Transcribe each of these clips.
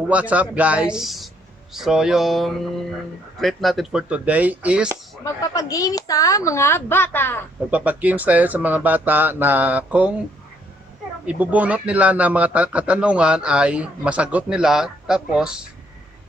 what's up guys? So yung trip natin for today is magpapag-game sa mga bata. magpapag-games tayo sa mga bata na kung ibubunot nila na mga katanungan ay masagot nila, tapos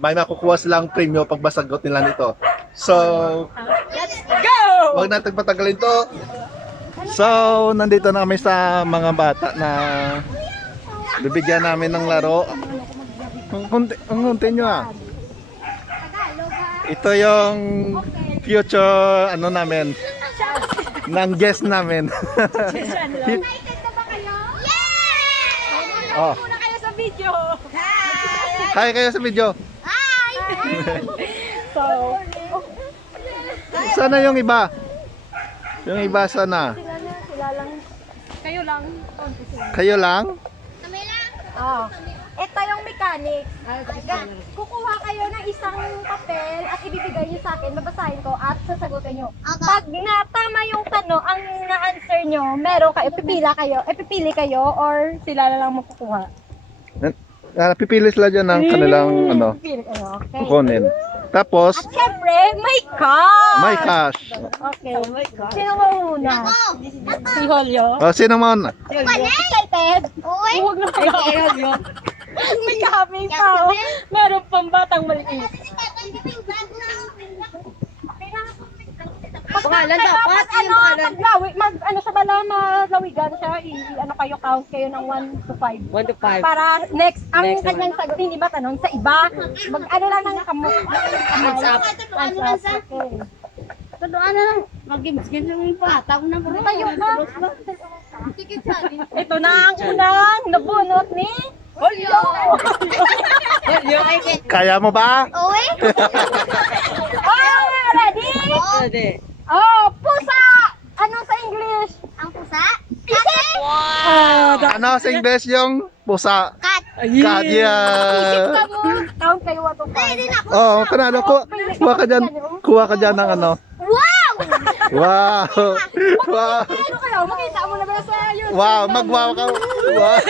may makukuha silang premyo pag masagot nila nito. So, Let's go! wag natin patagalin to. So, nandito na kami sa mga bata na bibigyan namin ng laro. Ang kunti nyo ah. Ito yung future ano namin, ng guest namin. Excited na ba kayo? Yeah! Oh. Muna kayo sa video. Hi kayo sa video. Hi! So, Sana yung iba. Yung iba sana. sila lang. Kayo lang. Kayo lang? Kami lang. Oh. Ito yung mechanics. Kukuha kayo ng isang papel at ibibigay niyo sa akin, babasahin ko at sasagutin niyo. Pag natama yung tanong, ang na-answer niyo, meron kayo, pipili kayo or sila na lang makukuha. Pipili sila dyan ng kanilang ano, Pipili kayo, okay. kukunin. Tapos, At syempre, may cash! may cash. Okay. Sino mauna? Si Holyo. O, sino mo? Excited? Huwag na kayo. May kami pa. Oh. Meron pang batang maliit. Pangalan dapat, yung pangalan. Ano sa bala, malawigan siya, ano kayo, count kayo ng 1 to 5. 1 to 5. Para next, ang Next kanyang sagot, hindi ba tanong sa iba? Ano lang ng kamot. Hands up. Okay. Tuduan na lang. Mag-games-games yung bata. Ako na ba? Tayo ka. Ito na ang unang nabunot ni Holyo. Kaya mo ba? Oh, ready? Pwede. Oh, pusa! Ano sa English? Ang pusa? Isip! Ano sa English yung pusa? Cat! Cat, yeah. Count kayo wato pa. Oh, panalo ko. Kuha ka dyan ng ano. Wow! Wow. Wow. Ano kayo? Makita mo na ba sa YouTube? Wow, mag-wow ka. Wow.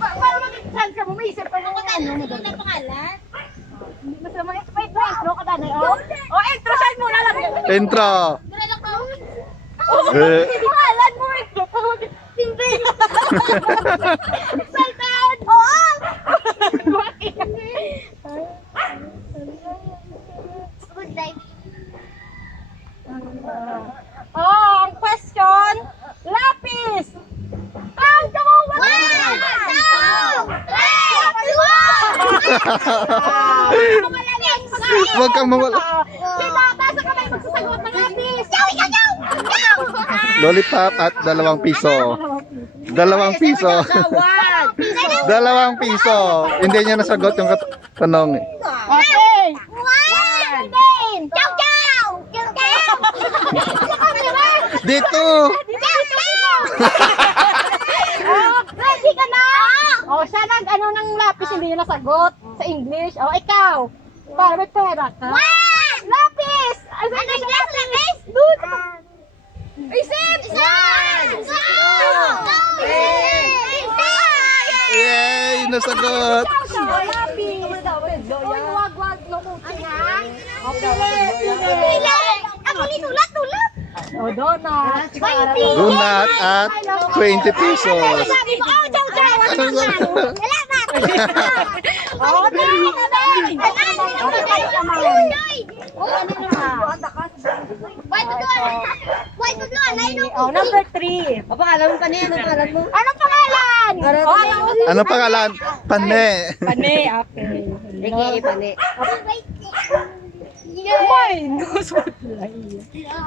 Para mag-chance ka mo, may isip pa mo ano. Ano na pangalan? Hindi masama. Wait, intro ka dana. Oh, intro sign muna lang. Intro. Pangalan mo, intro. Simple. Excited! Oo! Good day. Oh, ang question, lapis. Count ka mo. 1, 2, 3, 4. Huwag kang mawala. Sino, taas ang kamay magsasagot ng lapis. Lollipop at 2 piso. 2 piso. 2 piso. Hindi niya nasagot yung tanong. Okay. 1. Chow chow. Chow chow. Dito. Ready ka na? Oh, siya ano ng lapis, hindi niya nasagot sa English. Oh, ikaw. Para may pera ka. Lapis! Ano yung lapis? Doon. Isip! 1, 2, 3, Yay! Nasagot. lapis. Uy, wag, no coaching ha. Okay. Ako ni tulat. Oh, donut. 20. Donut at 20 pesos. Oh, chow chow. Salamat. Oh, number 3. O, pangalan mo pa niya. Anong pangalan mo? Anong pangalan? Anong pangalan? Pane. Pane, okay. Eki, Pane.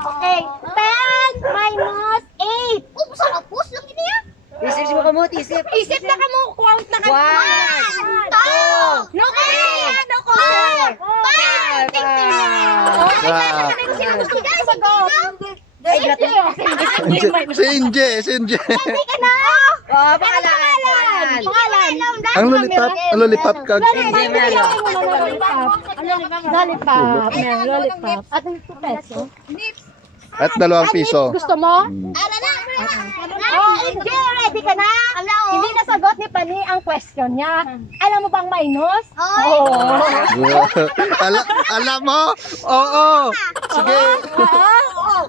Okay, 10 minus 8. Ups, lang ini ya. Isip mo kamot, isip. Isip na ka mo, count na ka. 1, 2, No, no, 5. Wow. Sino gusto ka sagot? Sinje. Ready ka na? O, pangalan. Ang lollipop ka. Lollipop. At 2 peso. At 2 piso. Gusto mo? Hmm. Oh, hindi, ready ka na? Hindi nasagot ni Pani ang question niya. Alam mo bang minus? Oo. Alam mo? Oo. Sige.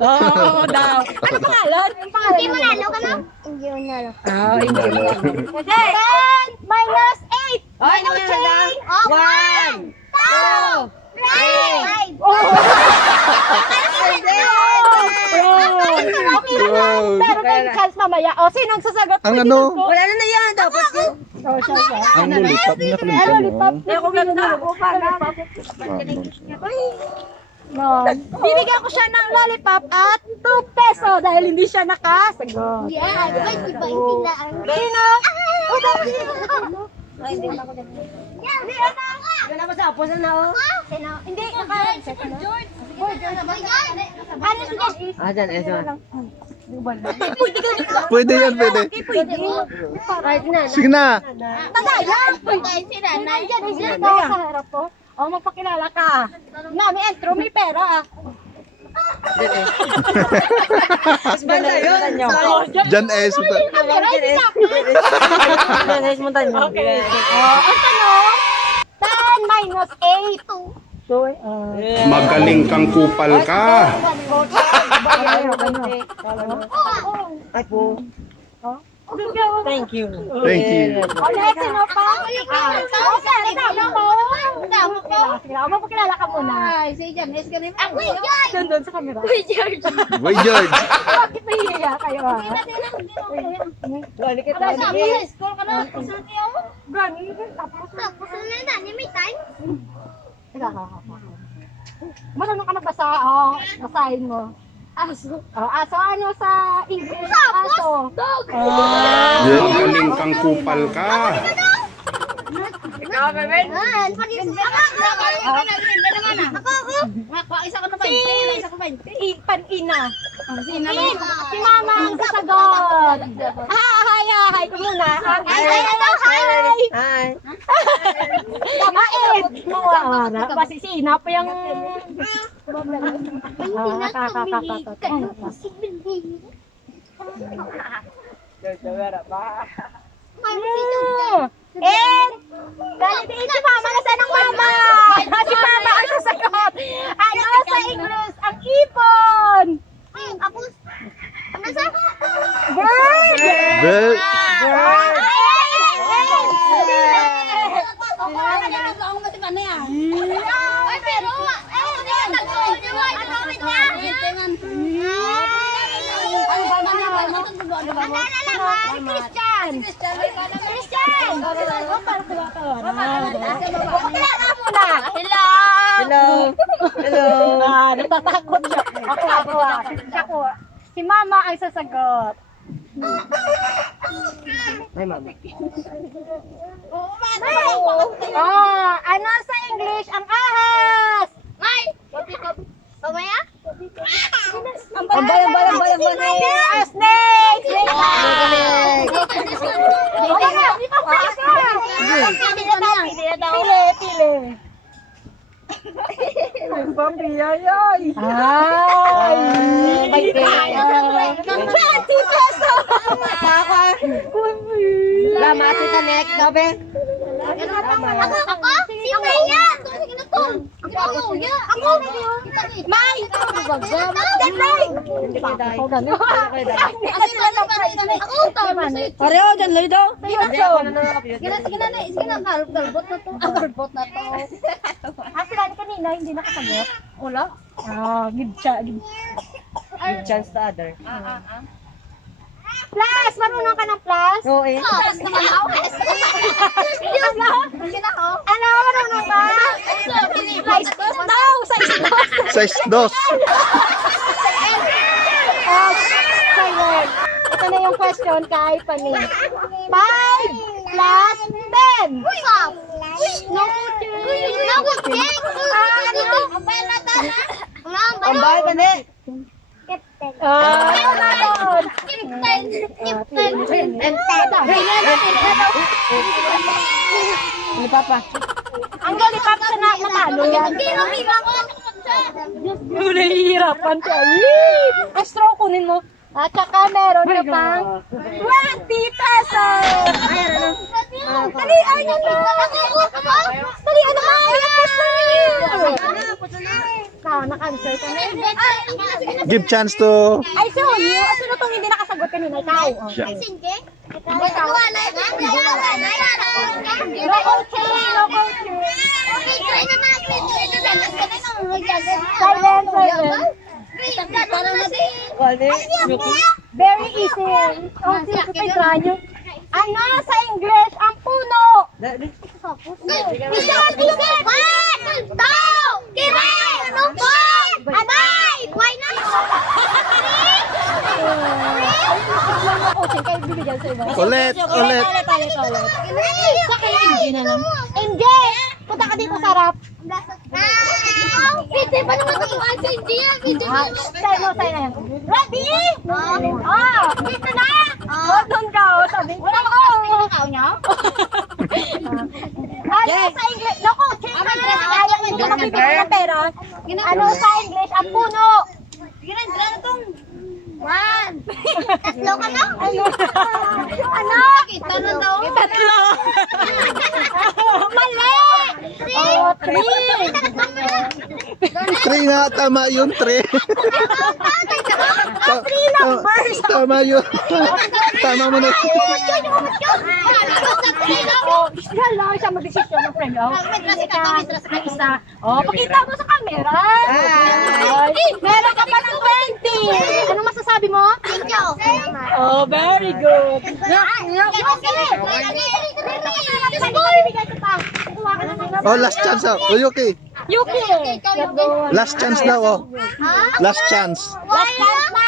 Oo daw. Ano pangalan? Hindi mo nalo ka na? Hindi mo nalo. 10 minus 8. Ay, ano na lang? 1, 2, 3. Okay na lang. Pero may chance mamaya. O, sinong sasagot? Ang ano? Wala na yan. Dapat yun. Ang lollipop. Ano, lipop? Ako ganda ako para. No. Bibigyan ko siya ng lollipop at 2 peso dahil hindi siya nakasagot. Sino? Hindi na. Wala pa sa apos na oh. Sino? Hindi, naka-set na. Ano si Jan is? Dyan, ito. Pwede yan, pwede. Pwede. Right na. Sige na. Tagaya! Jan is dito sa harap ko. O, magpakilala ka. Mami, entro, may pera. Banda yun. Jan S. Camera, hindi sa akin. Guys, muntan nyo. Okay. Ang tanong, 10 minus 8. Magaling kang kupal ka. Ay po. Thank you. Thank you. Ulit, sino pa? Okay, tama mo. Sige, magpakilala ka muna. Doon sa camera. Boy George. Bakit nahihiya kayo? Wali kita. Gani, tapos marunong ka magbasa, basahin mo. Aso. Aso, ano sa English? Aso. Magaling kang kupal ka. Pan-ina. Si Mama ang sasagot. Hi ko muna. Hi. Hi. Kamait. Basi sinap yung... Ganito si Mama. Nasaan ang Mama? Si Mama ang sasagot. Ano sa English? Ang ipon. Bird. Bird. Christian! Pakilala muna! Hello! Hello. Natatakot siya. Ako. Si Mama ang sasagot. Ay, mama. Ano sa English ang ahas? Pamaya? Ang bayan. Snake! Pili. Ay! 20 pesos! Lama, tita Nek. Sabi? Ako? Sino kaya? Ako? May! Pareho dyan, Lito. Sila kanina hindi nakasagot. Wala? Give Chance to other. Plus! Marunong ka ng plus? Oo eh. Ano? Marunong ka? Size 2 daw! Size 2. Silent. Ito na yung question kay Pani. 5 plus 10. Ang bahay ka, Nek. Ano papa? Ang lollipop sa na matalo yan. Nahihirapan ka. Straw kunin mo. At saka meron na pang 20 pesos! Dali, ay nyo na! Dali, ano ba? Na-cancel ka na. Give chance to... Ay, so, sino itong hindi nakasagot kanina? Ikaw. Very easy. Ano sa English ang puno? Bisan! One, two, three, four, five! Why not? Ulit. Hindi! Punta ka dito sa harap. Pwede ba naman tutuan sa hindi? Sa'yo na yan. Ready? Dito na! Doon ka, sabi ko. Ano sa English? Naku, check ka na. Ayaw hindi ka mabibigyan ng pera. Ano sa English? Ang puno. One. Tatlo ka na? Ano? Kita na daw. Tatlo. Mali. Three nga, tama yun, three. Three numbers. Tama yun. Tama mo na. Yan lang siya mag-desisyon ng friend. Isa. Pakita mo sa camera. Meron ka pa ng 20. Ano masasabi mo? Thank you. Oh, very good. Oh, last chance oh. Oh, Yuki. Yuki. Last chance daw oh. Last chance. Last chance na.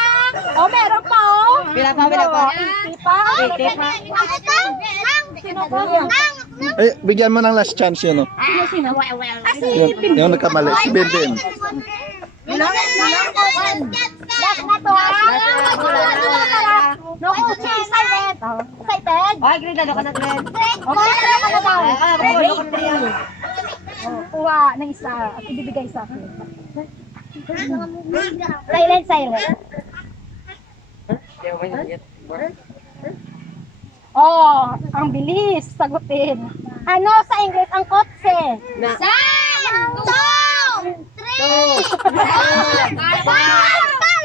Meron pa oh. Pila pa. 80 pa. 80 pa. Sino ba yan? Eh, bigyan mo ng last chance yun oh. Sino? Yung nagkamali, si Benden. Last na to ha. No, okay, silent. Excited? Gritado ka na, Gret. Okay, ka na daw. Ready? Kuha ng isa at ibibigay sa akin. Silent. Ang bilis. Sagutin. Ano sa English ang kotse?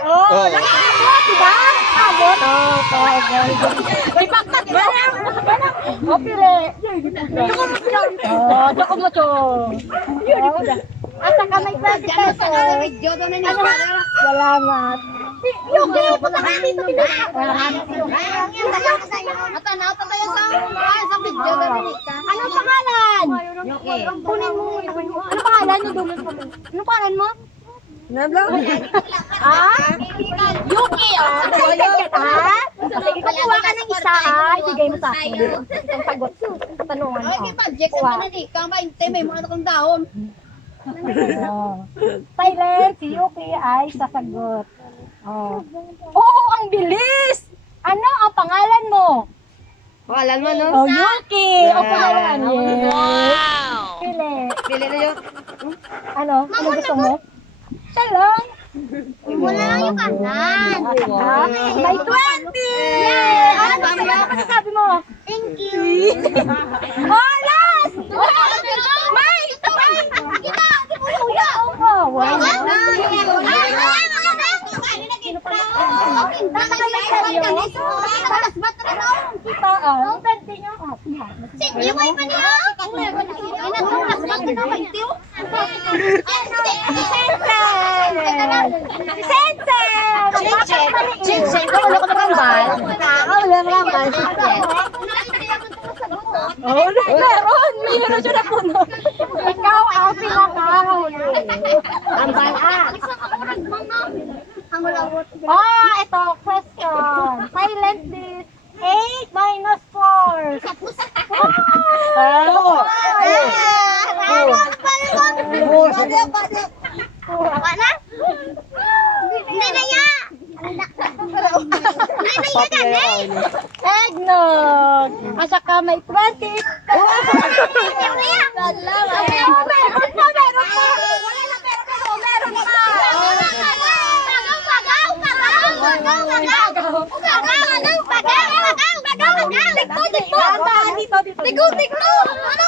Oh. Diba? Abot? May baktat ba? Pire. Doko mo to. Asa ka may 20 pesos. Salamat. Yung puta ka dito. Anong pangalan? Kunin mo. Anong pangalan? Anong pangalan mo? Yuki! Sige, kukuha ka ng isa ibigay mo sa akin. Ang sagot sa tanungan ko. Silent, si Yuki ay sasagot. Ang bilis! Ano ang pangalan mo? Pangalan mo, no? Yuki! Ang pangalan. Wow! Pili na yun. Ano gusto mo? Siya lang. Wala lang yung kanan. May 20! Yay! Ano masasabi mo? Thank you. Last! May! Kita! Di po luya! Wow! Meron siya na puno. Ikaw ang pinakahuli. Ang bala. Ito, question. Silent please. 8 minus 4. Baka na? Hindi na ya! Eggnog! At saka may 20. Meron pa! Meron pa! dito. Tigo! Ano?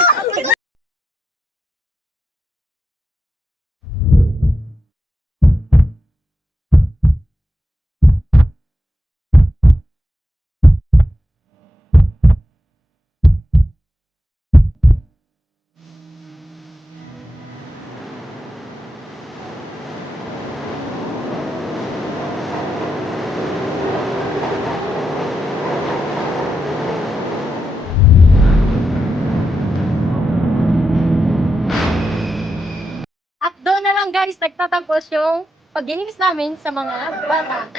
At doon na lang guys, nagtatapos yung pag-inis namin sa mga bata.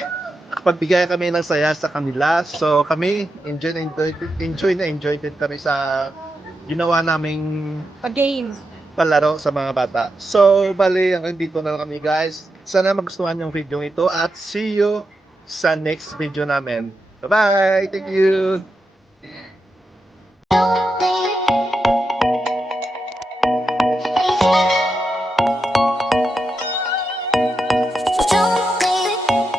Pagbigay kami ng saya sa kanila. So kami, enjoy din kami sa ginawa naming Pag-games. palaro sa mga bata. So, bali, hanggang dito na lang kami guys. Sana magustuhan yung video ito at see you sa next video namin. Bye-bye! Thank you!